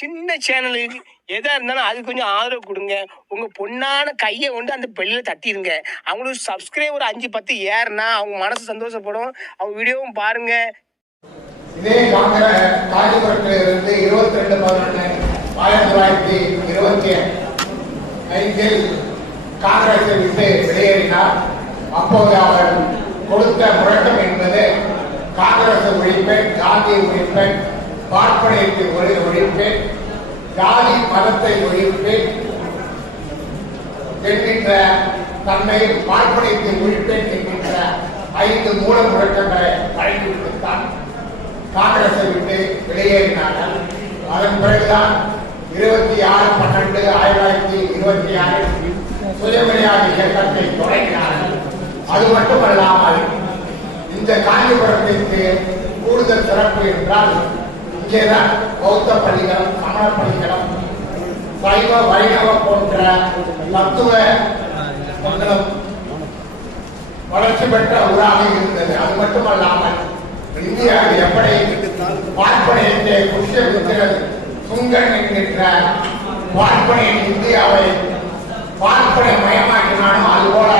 சின்ன சேனலுக்கு எதா இருந்தாலும் அது கொஞ்சம் ஆதரவு கொடுங்க. உங்க பொண்ணான கையை கொண்டு அந்த பெல்லில் தட்டிடுங்க. அவங்களுக்கு சப்ஸ்கிரைபர் 5-10 ஏறுனா அவங்க மனசு சந்தோஷப்படும். அவங்க வீடியோவும் பாருங்க. இதே காஞ்சிபுரத்திலிருந்து 22/11/1925 காங்கிரஸை விட்டு வெளியேறினார். அப்போது அவர் கொடுத்த முழக்கம் என்பது காங்கிரஸ் ஒழிப்பேன், காந்தி ஒழிப்பேன், பார்ப்பனியத்தை ஒழிப்பேன், ஜாதி மதத்தை ஒழிப்பேன் என்கின்ற தன்மையில் பார்ப்பனியத்தை ஒழிப்பேன் என்கின்ற 5 மூல முழக்கங்களை வழங்கிவிட்டுத்தான் காங்கிரஸை விட்டு வெளியேறினார்கள். அதன் பிறகுதான் 26/12/1926 சுயமரியாதை இயக்கத்தை தொடங்கினார்கள். அது மட்டுமல்லாமல் இந்த காஞ்சிபுரத்திற்கு கூடுதல் சிறப்பு என்றால் இங்கேதான் பௌத்த பள்ளிகளும் சமண பள்ளிகளும் சைவ வைணவ போன்ற தத்துவ வளர்ச்சி பெற்ற ஊராக இருந்தது. அது மட்டுமல்லாமல் இந்தியாவில் எப்படி பார்ப்பனியத்தை புஷ்யபுத்திரன் சுங்கன் என்கின்ற பார்ப்பனியன் இந்தியாவை பார்ப்பனை மயமாக்கினானோ அதுபோல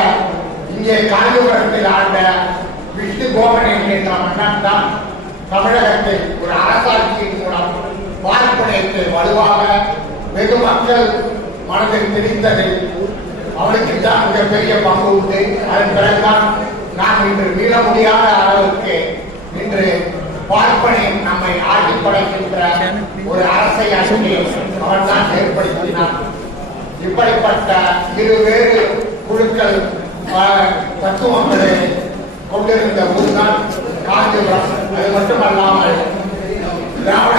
இங்கே காஞ்சிபுரத்தில் ஆண்ட விஷ்ணு கோபன் என்கின்ற மன்னன் தான் தமிழகத்தில் ஒரு அரசாட்சியின் மூலம் பார்ப்பனியத்தை வலுவாக வெகு மக்கள் மனதில் திணித்ததில் அவனுக்கு தான் மிகப்பெரிய பங்கு உண்டு. அதன் பிறகுதான் நாம் இன்று மீள முடியாத அளவுக்கு இன்று பார்ப்பனியம் நம்மை ஆட்டி படைக்கின்ற ஒரு அரசை அங்கே அவன் தான் ஏற்படுத்தினான். இப்படிப்பட்ட இருவேறு குழுக்கள் தத்துவங்களை கொண்டிருந்த ஊர்தான் காஞ்சிபுரம். அது மட்டுமல்லாமல் திராவிட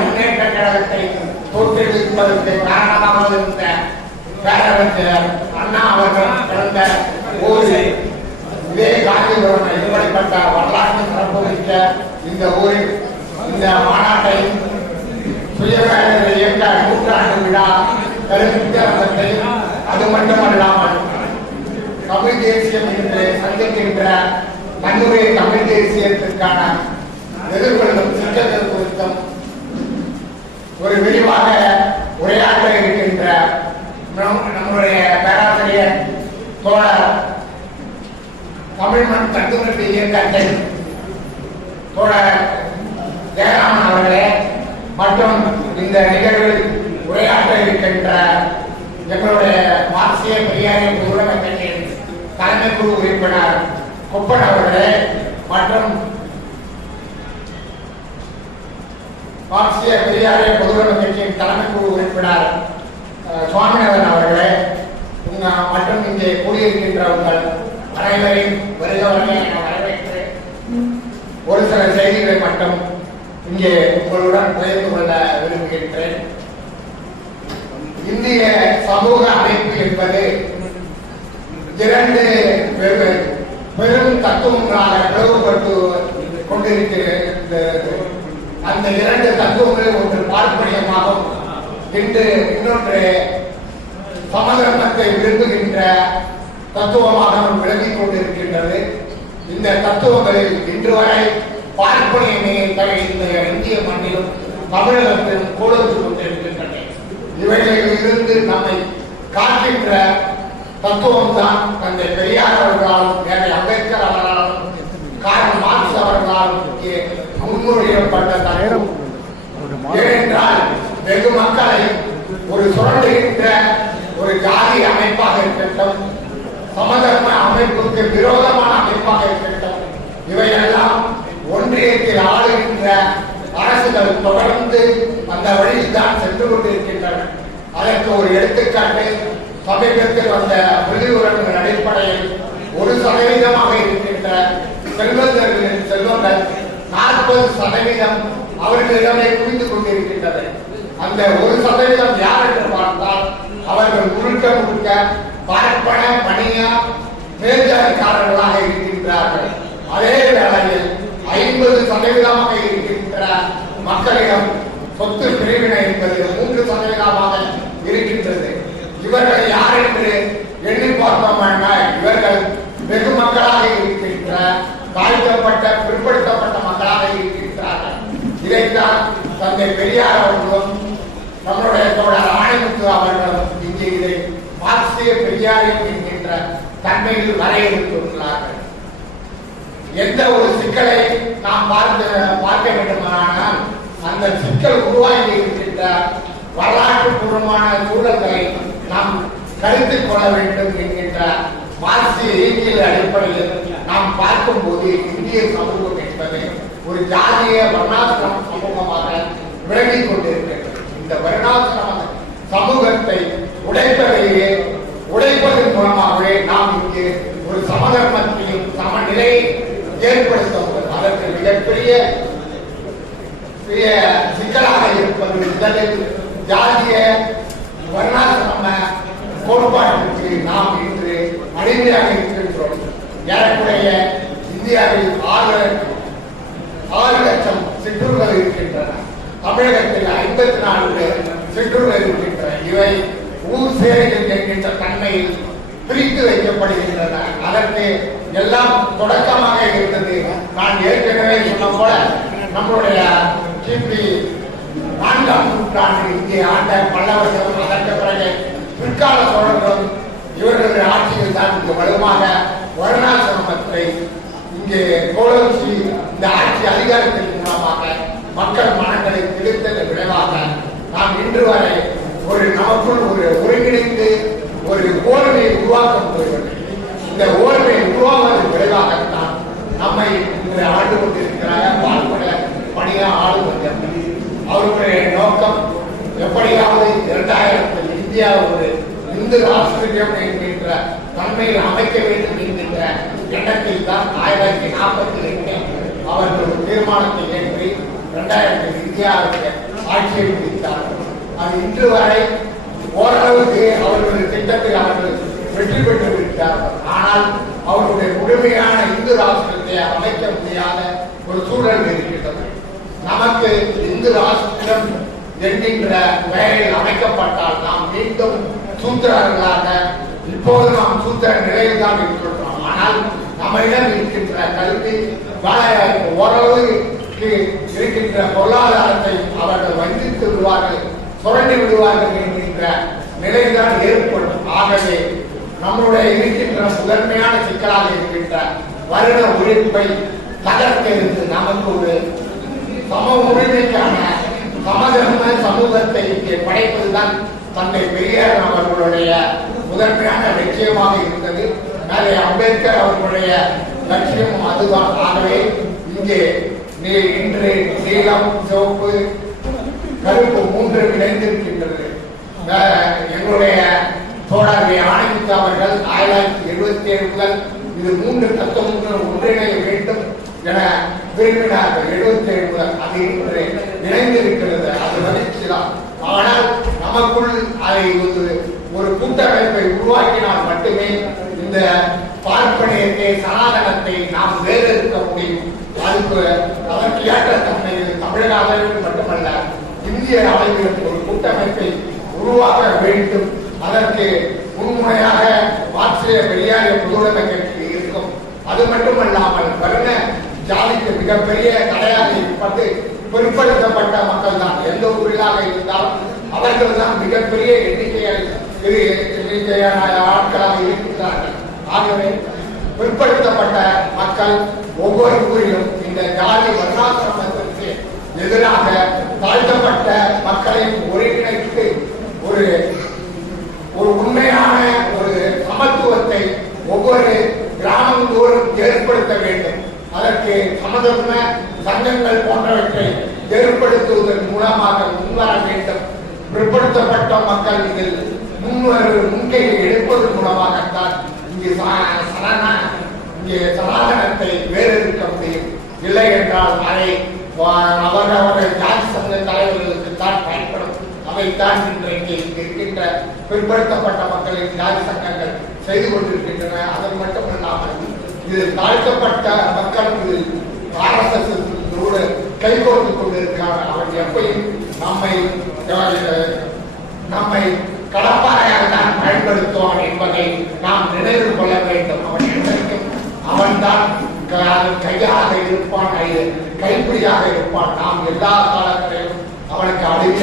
முன்னேற்ற கழகத்தை தோற்றுவிப்பதற்கு காரணமாக இருந்த பேரறிஞர் அண்ணா அவர்கள் பிறந்த ஊர் இதே காஞ்சிபுரம். இப்படிப்பட்ட வரலாற்று சிறப்புமிக்க இந்த ஊரில் இந்த மாநாட்டை சுயவேலை இயக்க 100ஆண்டு விழா கருத்தை அது மட்டுமல்லாமல் தமிழ் தேசியம் என்று சந்திக்கின்ற தன்னுடைய தமிழ் தேசியத்திற்கான எதிர்கொள்ளும் சிக்கல்கள் குறித்தும் ஒரு விரிவாக உரையாற்ற இருக்கின்ற நம்முடைய பேராசிரியர் தோழர் தமிழ் மண் தத்துவத்தை இயக்கத்தை தோழர் ஜெயராமன் அவர்களே மற்றும் இந்த நிகழ்வில் உரையாற்ற இருக்கின்ற எங்களுடைய மார்க்சிய பெரியாரிய பொதுவுடைமை கட்சியின் தலைமை குழு உறுப்பினர் குப்பன் அவர்களே மற்றும் மார்க்சிய பெரியாரிய பொதுவுடைமை கட்சியின் தலைமை குழு உறுப்பினர் சுவாமிநாதன் அவர்களே மற்றும் இங்கே கூடியிருக்கின்றவர்கள் அனைவரையும் வருகிறவர்களை நான் வரவேற்று ஒரு சில செய்திகளை மட்டும் இங்கே உங்களுடன் பகிர்ந்து கொள்ள விரும்புகின்றேன். இந்திய சமூக அமைப்பு என்பது 2 பெரும் தத்துவங்களாக பிளவுபட்டு கொண்டிருக்கிறது. அந்த 2 தத்துவங்களில் ஒன்று பார்ப்பனியமாகும், இன்னொன்று சமதர்மத்தை விரும்புகின்ற தத்துவமாக விளங்கிக் கொண்டிருக்கின்றது. இந்த தத்துவங்களில் இன்று வரை பார்ப்பனியமே இந்த இந்திய மண்ணிலும் தமிழகத்திலும் கோலோச்சு கொண்டிருக்கின்றன. இவைகளில் இருந்து நம்மை காக்கின்ற தத்துவம் தான் தந்தை பெரியார் அவர்களாலும் மேலே அம்பேத்கர் அவர்களாலும் கார்ல் மார்க்ஸ் அவர்களாலும் முன்மொழியப்பட்ட தத்துவம். ஏனென்றால் வெகு மக்களை ஒரு சுரண்டுகின்ற ஒரு ஜாதி அமைப்பாக இருக்கட்டும், சமதர்ம அமைப்புக்கு விரோதமான அமைப்பாக இருக்கட்டும், இவையெல்லாம் ஒன்றியத்தில் ஆளுகின்ற அரசுகள் தொடர்ந்து அந்த வழியில் தான் சென்று கொண்டிருக்கின்றன. அதற்கு ஒரு எடுத்துக்காட்டு சமீபத்தில் வந்த விரிவுரைகளின் அடிப்படையில் 1% இருக்கின்ற செல்வந்தர்களின் செல்வங்கள் 40% அவர்களிடமே குவிந்து கொண்டிருக்கின்றது. அந்த 1% யார் என்று பார்த்தால் அவர்கள் முழுக்க பார்ப்பன பணியா மேற்காரர்களாக இருக்கின்றார்கள். அதே வேளையில் 50% இருக்கின்ற மக்களிடம் சொத்து பிரிவினை என்பது 3% இருக்கின்றது. இவர்கள் யார் என்று எண்ணி பார்த்தோம். இவர்கள் வெகு மக்களாக இருக்கின்ற தாழ்த்தப்பட்ட பிற்படுத்தப்பட்ட மக்களாக இருக்கின்றார்கள். இதைத்தான் தந்தை பெரியார் அவர்களும் நம்மளுடைய தோழர் ஆணைமுத்து அவர்களும் இங்கே இதை மார்க்சிய பெரியாரியம் என்கின்ற தன்மையில் வரையறுத்துள்ளார்கள். எந்த ஒரு சிக்கலை நாம் பார்க்க வேண்டுமானால் அந்த சிக்கல் உருவாகி இருக்கின்ற வரலாற்று பூர்வமான சூழல்களை நாம் கருத்தில் கொள்ள வேண்டும் என்கின்ற மார்க்சிய இயற்பியல் அடிப்படையில் நாம் பார்க்கும்போது இந்திய சமூகம் என்பது ஒரு ஜாதிய வர்ணாசிரம சமூகமாக விளங்கிக் கொண்டிருக்கிறது. இந்த வர்ணாசிரம சமூகத்தை உடைப்பதன் மூலமாகவே நாம் இங்கு ஒரு சமதர்மத்தையும் சமநிலையை ஏற்படுத்த அதற்கு மிகப்பெரிய சிக்கலாக இருப்பது முதலில் ஜாதிய வர்ணாசிரம கோட்பாட்டிற்கு நாம் இன்று அடிமையாக இருக்கின்றோம். ஏறக்குறைய இந்தியாவில் 6 லட்சம் சிற்றூர்கள் இருக்கின்றன. தமிழகத்தில் 54 சிற்றூர்கள் இருக்கின்றன. இவை ஊர் சேரிகள் என்கின்ற தன்மையில் பிரித்து வைக்கப்படுகின்றன. அதற்கு எல்லாம் தொடக்கமாக இருந்தது. நான் ஏற்கனவே சொன்ன போல நம்முடைய கிபி 4ஆம் நூற்றாண்டு இங்கே ஆண்ட பல்லவர்களும் அதற்கு பிறகு பிற்கால சோழர்களும் இவர்களுடைய ஆட்சியில் தான் இங்கு வலுவாக வர்ணாசிரமத்தை இங்கே கோலோச்சி இந்த ஆட்சி அதிகாரத்தின் மூலமாக மக்கள் மனங்களை திணித்ததன் விளைவாக நாம் இன்று வரை நமக்குள் ஒரு ஒருங்கிணைந்து ஒரு ஓர்மையை உருவாக்க முடிகிறது. இந்த ஓர்மையை உருவாக்குவதன் விளைவாகத்தான் நம்மை இன்று ஆண்டு கொண்டிருக்கிற பார்ப்பன பணியா ஆளுநர்கள் அவர்களுடைய நோக்கம் எப்படியாவது 2000 இந்தியா ஒரு இந்து ராஷ்டிரியம் என்கின்ற தன்மையில் அமைக்க வேண்டும் என்கின்ற எண்ணத்தில் தான் 1942 அவர்கள் தீர்மானத்தை ஏற்றி 2000 இந்தியாவுக்கு ஆட்சியை பிடித்தார்கள். அது இன்று வரை ஓரளவுக்கு அவர்களுடைய திட்டத்தில் அவர்கள் வெற்றி பெற்று விட்டார்கள். ஆனால் அவர்களுடைய முழுமையான இந்து ராஷ்டிரத்தை அமைக்க முடியாத ஒரு சூழல் இருக்கின்றது. நமக்கு இந்து ராஷ்டிரம் என்கின்ற பெயரில் அமைக்கப்பட்டால் நாம் மீண்டும் சூத்திரர்களாக இப்போது நாம் சூத்திர நிலையில் தான் இருக்கின்றோம். ஆனால் நம்மிடம் இருக்கின்ற கல்வி வேலைவாய்ப்பு ஓரளவுக்கு இருக்கின்ற பொருளாதாரத்தை அவர்கள் வஞ்சித்து விடுவார்கள், சுரண்டி விடுவார்கள் என்கின்ற நிலைதான் ஏற்படும். ஆகவே நம்முடைய இருக்கின்ற முதன்மையான சிக்கலாக இருக்கின்ற வருட உழைப்பை தகர்த்தெடுத்து நமக்கு ஒரு சம உரிமைக்கான சமதர்ம சமூகத்தை இங்கே படைப்பதுதான் தந்தை பெரியார் அவர்களுடைய முதன்மையான லட்சியமாக இருந்தது. மேலே அம்பேத்கர் அவர்களுடைய லட்சியம் அதுதான். ஆகவே இங்கே இன்று நீலம், சிவப்பு, கருப்பு 3 இணைந்திருக்கின்றது. எங்களுடைய தோழர் ஆணைமுத்து அவர்கள் 1977 முதல் இது 3 தத்துவங்கள் ஒன்றிணைய வேண்டும் என விரும்பினார்கள். 77 முதல் அது இன்று இணைந்திருக்கிறது. அது வளர்ச்சிதான். ஆனால் நமக்குள் அதை ஒரு கூட்டமைப்பை உருவாக்கினால் மட்டுமே இந்த பார்ப்பனியத்தை சனாதனத்தை நாம் வேறெடுக்க முடியும். அதற்கு ஏற்ற தன்மையில் தமிழக அளவில் மட்டுமல்ல இந்திய அளவில் ஒரு கூட்டமைப்பை உருவாக்க வேண்டும். அதற்கு முன்முறையாக மார்க்சிய பெரியாரிய பொதுவுடைமை கட்சி இருக்கும். அது மட்டுமல்லாமல் வர்ண ஜாதிக்கு மிகப்பெரிய தடையாக இருப்பது பிற்படுத்தப்பட்ட மக்கள் தான். எந்த ஊரிலாக இருந்தாலும் அவர்கள் தான் மிகப்பெரிய எண்ணிக்கையான ஆட்களாக இருக்கின்றார்கள். ஆகவே பிற்படுத்தப்பட்ட மக்கள் ஒவ்வொரு ஊரிலும் இந்த ஜாதி வர்ணாசிரமத்திற்கு எதிராக தாழ்த்தப்பட்ட மக்களையும் ஒருங்கிணைத்து ஒரு உண்மையான ஒரு சமத்துவத்தை ஒவ்வொரு கிராமம் தோறும் ஏற்படுத்த வேண்டும். அதற்கு சமதர்ம சங்கங்கள் போன்றவற்றை ஏற்படுத்துவதன் மூலமாக முன்வர வேண்டும். பிற்படுத்தப்பட்ட மக்கள் இதில் முன்கை எடுப்பதன் மூலமாகத்தான் இங்கே சனாதனத்தை வேறெடுக்க முடியும். இல்லை என்றால் அதை அவர்கள் ஜாதி சங்க தலைவர்களுக்கு தான் பயன்படும். அவைத்தான் இன்றைக்கு இருக்கின்ற பிற்படுத்தப்பட்ட மக்களின் ஜாதி சங்கங்கள் செய்து கொண்டிருக்கின்றன. அது மட்டுமல்லாமல் இது தாழ்த்தப்பட்ட மக்கள் RSS கைகோர்த்து கொண்டிருக்கிறார்கள். அவன் எப்பையும் நம்மை கடப்பாறையாக தான் பயன்படுத்துவான் என்பதை நாம் நினைவில் கொள்ள வேண்டும். அவன் என்றைக்கும் அவன்தான் கையாக இருப்பான், கைப்பிடியாக இருப்பான். நாம் எல்லா காலத்திலும்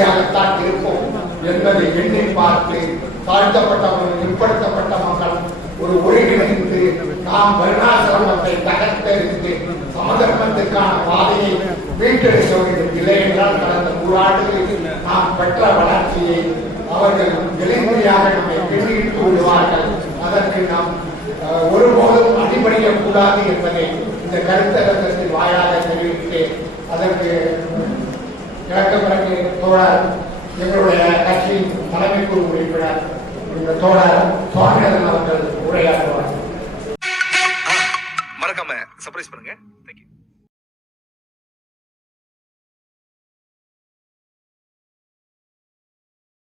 மகிழ்ச்சியாகத்தான் இருப்போம் என்பதை எண்ணி பார்த்து தாழ்த்தப்பட்டவர்கள் பிற்படுத்தப்பட்ட மக்கள் ஒரு ஒருங்கிணைந்து நாம் வருணாசிரமத்தை தகர்த்தெடுத்து சமதர்மத்துக்கான பாதையை மீட்டெடுக்க வேண்டும். இல்லை என்றால் கடந்த 100 ஆண்டுகளில் நாம் பெற்ற வளர்ச்சியை அவர்கள் இளைஞரியாக நம்மை பின்னிட்டு விடுவார்கள். அதற்கு நாம் ஒருபோதும் அடிபணியக் கூடாது என்பதை இந்த கருத்தரங்கத்தின் வாயாக தெரிவித்து அதற்கு இலக்கப்பிறகு தோழர் எங்களுடைய கட்சியின் தலைமை குழு உறுப்பினர் இந்த தோழர் சுவாமிநாதன் அவர்கள் உரையாற்றுவார். மறக்காம சர்ப்ரைஸ் பண்ணுங்க. தேங்க்யூ.